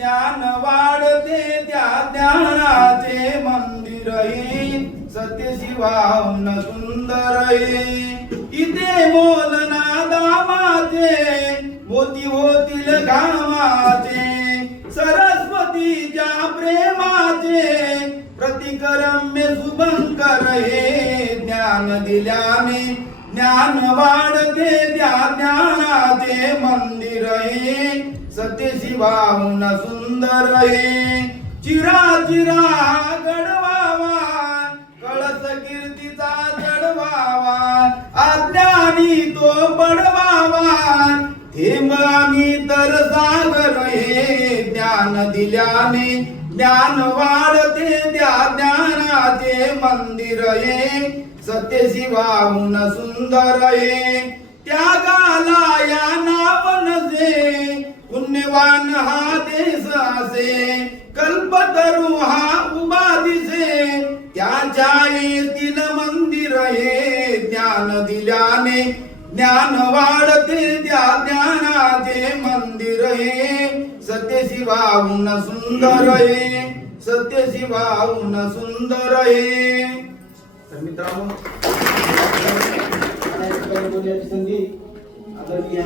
ज्ञान वाढते त्या ज्ञानाचे मंदिर हे सत्य शिवाहून सुंदर हे इथे मोलना दामाचे मोती होतील घामाचे सरस्वतीच्या प्रेमाचे प्रतिकरम्य शुभंकर हे ज्ञान दिल्याने ज्ञान वाढते त्या ज्ञानाचे मंदिर हे सत्य शिवाहून सुंदर हे चिरा चिरा गडवावा कळस कीर्तीचा चढवावा अज्ञानी तो पडवावा थेंब आम्ही तर सागर हे ज्ञान दिल्याने ज्ञान वाढते त्या ज्ञानाचे मंदिर हे सत्य शिवाहून सुंदर हे त्यागाला या नाव नसे पुण्यवान हा देश असे कल्पतरू हा उभा दिसे त्याच्या येतील मंदिर हे ज्ञान दिल्याने ज्ञान वाढते त्या ज्ञानाचे मंदिर हे सत्य शिवाहून सुंदर हे सत्य शिवाहून सुंदर हे. तर मित्रांनो संधी